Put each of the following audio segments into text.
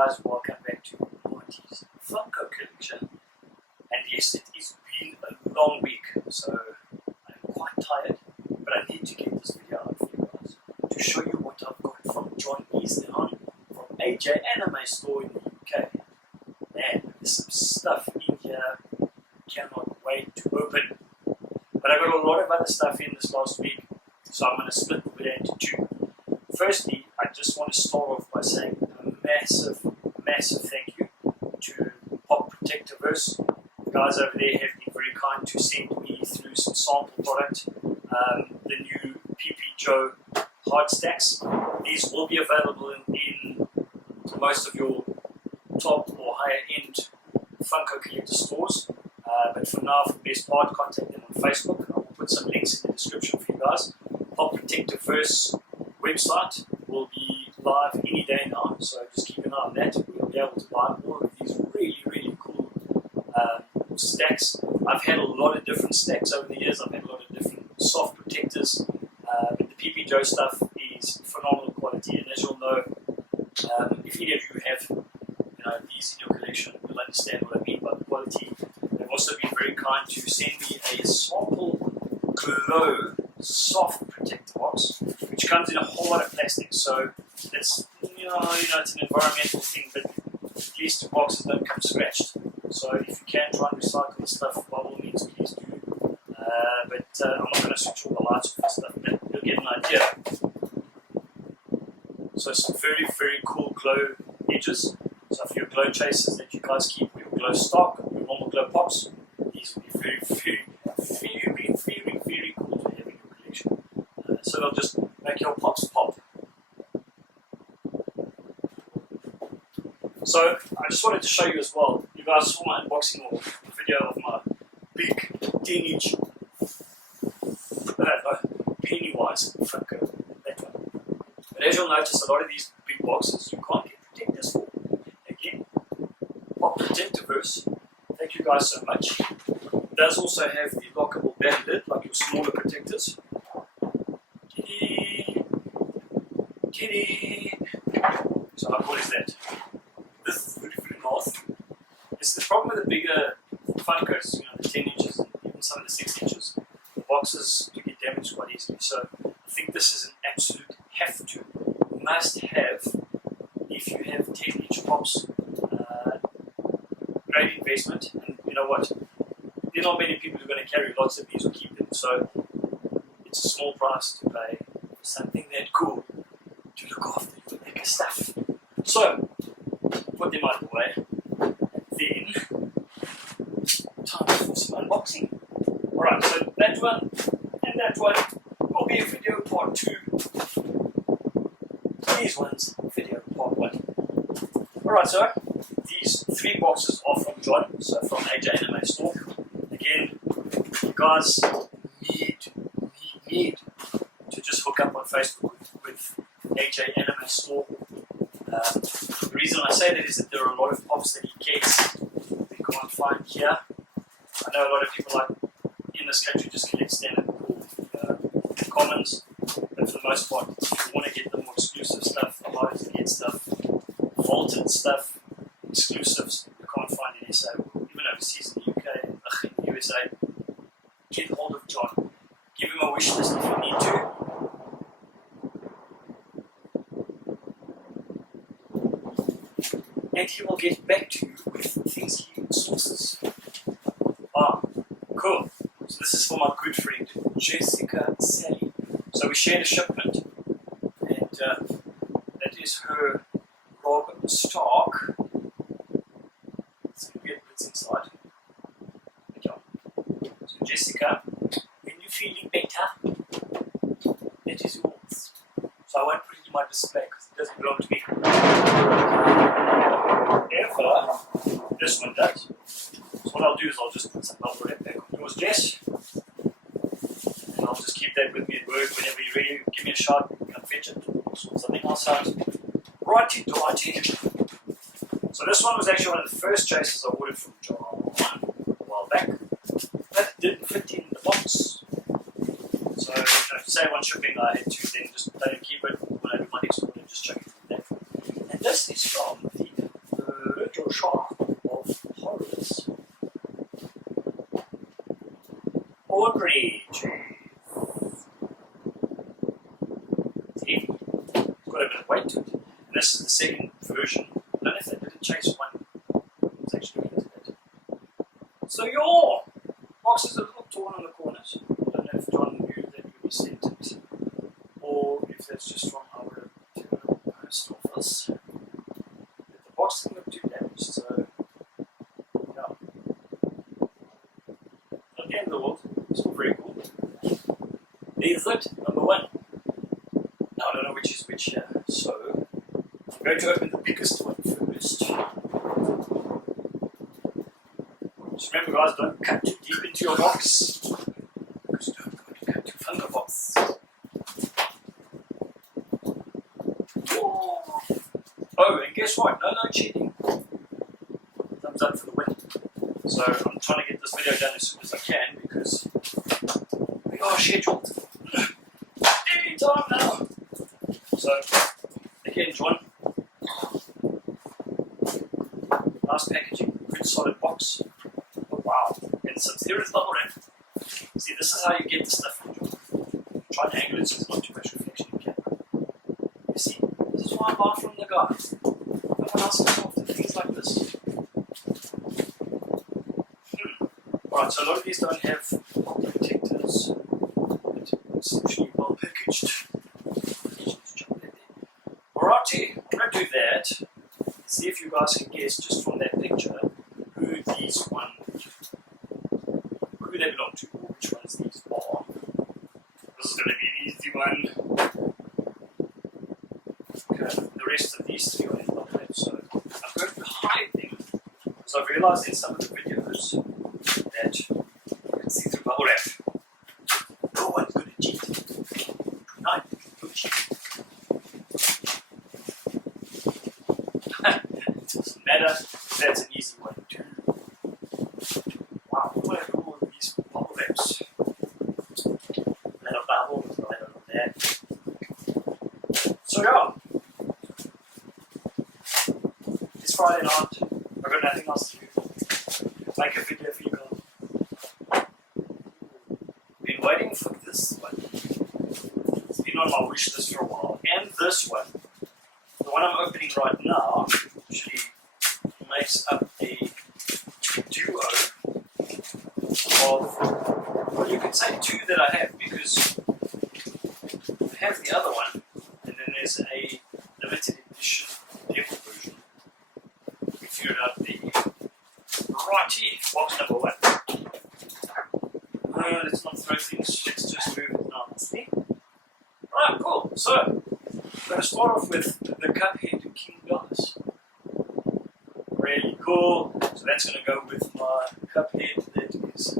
guys, welcome back to Marty's Funko collection. And yes, it has been a long week, so I'm quite tired, but I need to get this video out for you guys to show you what I've got from John Easton from AJ Anime Store in the UK. Man, there's some stuff in here, cannot wait to open. But I got a lot of other stuff in this last week, so I'm going to split the video into two. Firstly, I just want to start off by saying a massive thank you to Pop Protectiverse. The guys over there have been very kind to send me through some sample product. The new PP Joe hard stacks. These will be available in most of your top or higher end Funko collector stores. But for now, for the best part, contact them on Facebook. I will put some links in the description for you guys. Pop Protectiverse website will be live any day now, so just keep an eye on that. You'll be able to buy all of these really cool stacks. I've had a lot of different stacks over the years. I've had a lot of different soft protectors, but the PP Joe stuff is phenomenal quality. And as you'll know, if any of you have these in your collection, you'll understand what I mean by the quality. They've also been very kind to send me a sample glow soft protector box, which comes in a whole lot of plastic. So it's it's an environmental thing, but at least the boxes don't come scratched. So if you can try and recycle the stuff, by all means, please do. But I'm not going to switch all the lights off and stuff, but you'll get an idea. So some very cool glow edges. So for your glow chasers that you guys keep, your glow stock, your normal glow pops, these will be very cool to have in your collection. So they'll just make your pops pop. So I just wanted to show you as well. You guys saw my unboxing or video of my big 10-inch Pennywise Funko, that one. But as you'll notice, a lot of these big boxes you can't get protectors for. Again, Pop Protectiverse, thank you guys so much. It does also have the lockable band lid, like your smaller protectors. Kitty. So how cool is that? This is very north. This is the problem with the bigger Funkos, the 10 inches and even some of the 6 inches. The boxes do get damaged quite easily. So I think this is an absolute have to, must have if you have 10-inch pops. Great investment, and you know what? There are not many people who are going to carry lots of these or keep them. So it's a small price to pay for something that cool to look after your lekker stuff. So put them out of the way, and then time for some unboxing. Alright, so that one and that one will be a video part 2. These ones, video part 1. Alright, so these 3 boxes are from John, so from AJ Anime Store. Again, you guys need to just hook up on Facebook with AJ Anime Store. The reason I say that is that there are a lot of pops that he gets that you can't find here. I know a lot of people in this country just collect standard commons, but for the most part, if you want to get the more exclusive stuff, the hardest to get stuff, vaulted stuff, exclusives you can't find in SA, even overseas in the UK, in the USA, get hold of John. Give him a wish list if you need to. And he will get back to you with things he sources. Ah, cool. So this is for my good friend Jessica Sally. So we shared a shipment, and that is her Rob Stark. So we get bits inside. Good job. So Jessica, when you're feeling better, that is yours. So I won't put it in my display because it doesn't belong to me. However, this one does. So what I'll do is I'll just put some bubble wrap back on yours, Jess. And I'll just keep that with me at work. Whenever you're ready, give me a shot, come fetch it, or sort something else out. Righty. So this one was actually one of the first chasers I ordered from John a while back. But it didn't fit in the box. So to save on shipping, I had to then just let it keep it. When I do my next order, just chuck it in there. And this is from the extraordinary. It's heavy. It's got a bit of weight to it. And this is the second version. I don't know if they did a chase one. It's actually into that. So your box is a little torn on the corners. I don't know if John knew that you were sent it, or if that's just from our post office. But the box didn't look too damaged, so yeah. At the end of the world, still very cool. There's it, number one. Now I don't know which is which here, so I'm going to open the biggest one first. Just remember guys, don't cut too deep into your box. Because don't go to cut your Funko box. Oh, and guess what? No load shedding. Thumbs up for the win. So I'm trying to get this video done as soon as I can because we are scheduled any time now. So again, John, nice packaging, good solid box. Oh, wow, and some serious bubble wrap. See, this is how you get the stuff from John. Try and angle it so there's not too much reflection in camera. You see, this is why I buy from the guy. No one else can offer things like this. Alright, so a lot of these don't have protectors, but essentially well packaged. Alrighty, I'm going to do that. See if you guys can guess just from that picture who they belong to, or which ones these are. This is going to be an easy one. Okay, the rest of these three are in my left, so I'm going to hide them because I've realized in some of the videos that you can see through bubble wrap. No one's going to cheat. Tonight, don't cheat. It doesn't matter. That's an easy one too. Wow, what do I do with these bubble wraps? Let a bubble, right over there. So yeah. It's Friday night. I've got nothing else to do. Make a video for you guys. Been waiting for this one. It's been on my wish list for a while. And this one. The one I'm opening right now actually makes up a duo of, well, you could say two that I have because I have the other one and then there's a limited edition devil version. We figured out the righty box number one. Let's not throw things, let's just move it now. See? Alright, cool. So, I'm going to start off with the Cuphead King Dice. Really cool. So that's going to go with my Cuphead that is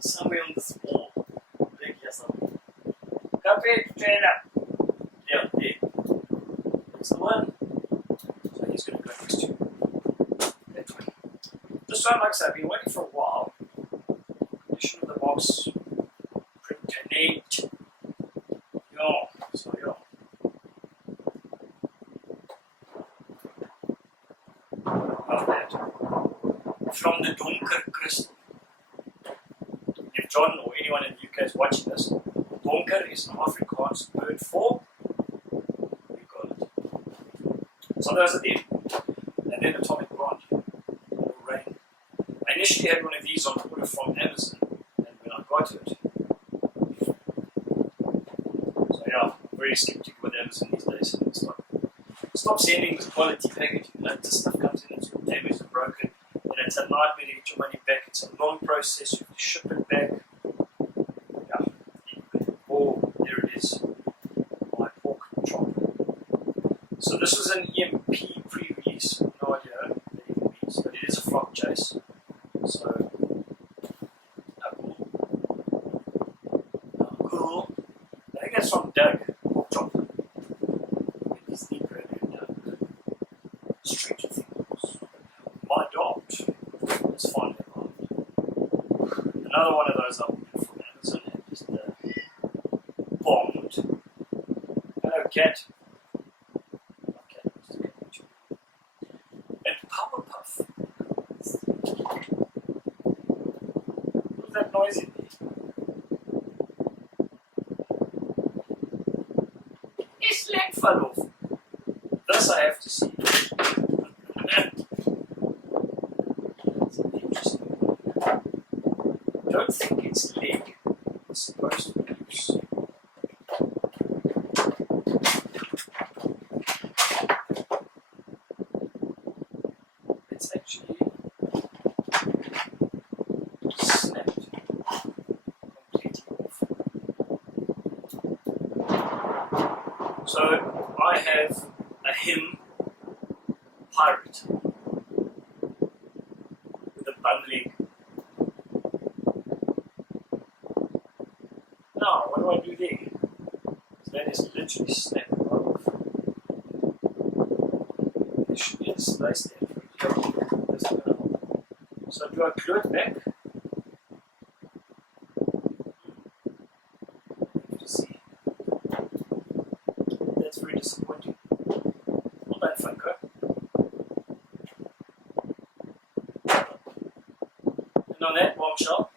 somewhere on this wall. Big yes, Cuphead trailer. Yeah, there. That's the one. So he's going to go next to that one. This one, like I said, I've been waiting for a while. Condition of the box. Print neat. Yeah, so yeah. Of that. From the Donker Crystal. If John or anyone in the UK is watching this, Donker is an Afrikaans word for, we got it. So those are them. And then Atomic Grant, or Rain. I initially had one of these on order from Amazon, and when I got it, so yeah, I'm very skeptical with Amazon these days. It's like, stop sending with quality packaging. This stuff comes in, it's all damaged and broken, and it's a nightmare to get your money back. It's a long process, you have to ship it back. Yeah. Oh, there it is. My pork chop. So this was an EMP pre-release. No idea what it even means, but it is a flock chase. So, cool. I think that's from Doug Pork Chop. It's neat radio Doug. Stranger Things. My dog is finally arrived. Another one of those I ordered from Amazon and just bombed. Hello, cat. And Powerpuff. What was that noise in there? fell off. This I have to see. Interesting. Don't think it's leg. It's supposed to be loose. It's actually snapped completely off. So I have a him pirate with a bum leg. Now, what do I do there? So that is literally snapped right off. There should be a slice there for it. That's not gonna help. So do I glue it back? To see. That's very disappointing. Well done, Funko. And on that bombshell,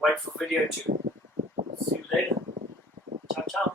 wait for video 2. See you later. Ciao, ciao.